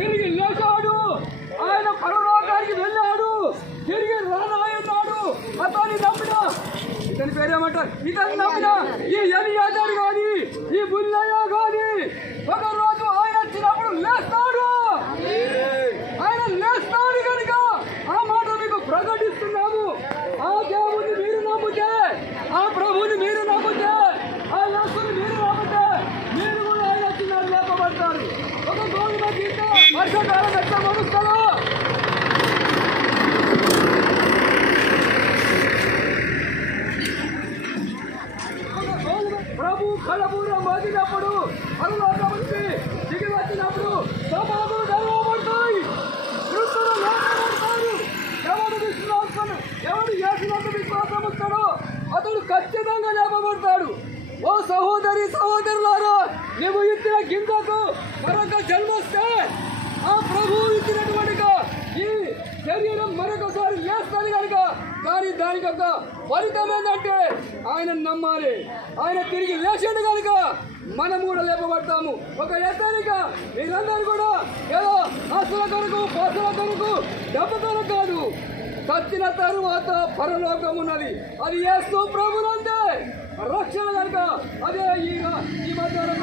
తిరిగి లేచాడు. ఆయన పరలోకానికి వెళ్ళాడు. తిరిగి రానాయన్నాడు. అతని నమ్మిన ఇతని పేరేమంటారు ఇతని నమ్మిన ఈ ఎలియాజరు గాని ఈ బుల్లయ్య గాని ఒక వర్షకాలం ఎట్లా ప్రభు కళపూర మోగినప్పుడు పరలోకం నుంచి దిగి వచ్చినప్పుడు సోపాలు గర్వపడతాయి వృద్ధులు లేపబడతారు ఎవడు విశ్వాసం ఎవడు చేసినంత విశ్వాసం వస్తాడో అతడు ఖచ్చితంగా లేపబడతాడు ఓ సహోదరి సహోదరులారా నువ్వు ఇచ్చిన గింజకు మరొక జన్మస్తే. ఆ ప్రభువు ఇచ్చినటువంటి ఈ శరీరం మరొకసారి లేస్తుంది కనుక కానీ దానికి ఒక ఫలితం ఏంటంటే ఆయన నమ్మాలి. ఆయన తిరిగి లేచాడు కనుక మనం కూడా లేపబడతాము. ఒక ఎత్తరిక మీరందరూ కూడా ఏదో ఆస్తుల కొరకు పాసుల కొరకు డబ్బు కొరకు కాదు చచ్చిన తరువాత పరలోకం ఉన్నది. అది ఏస్తూ ప్రభునంతే రక్షణ కనుక అదే ఈ ఈ మధ్యాహ్నం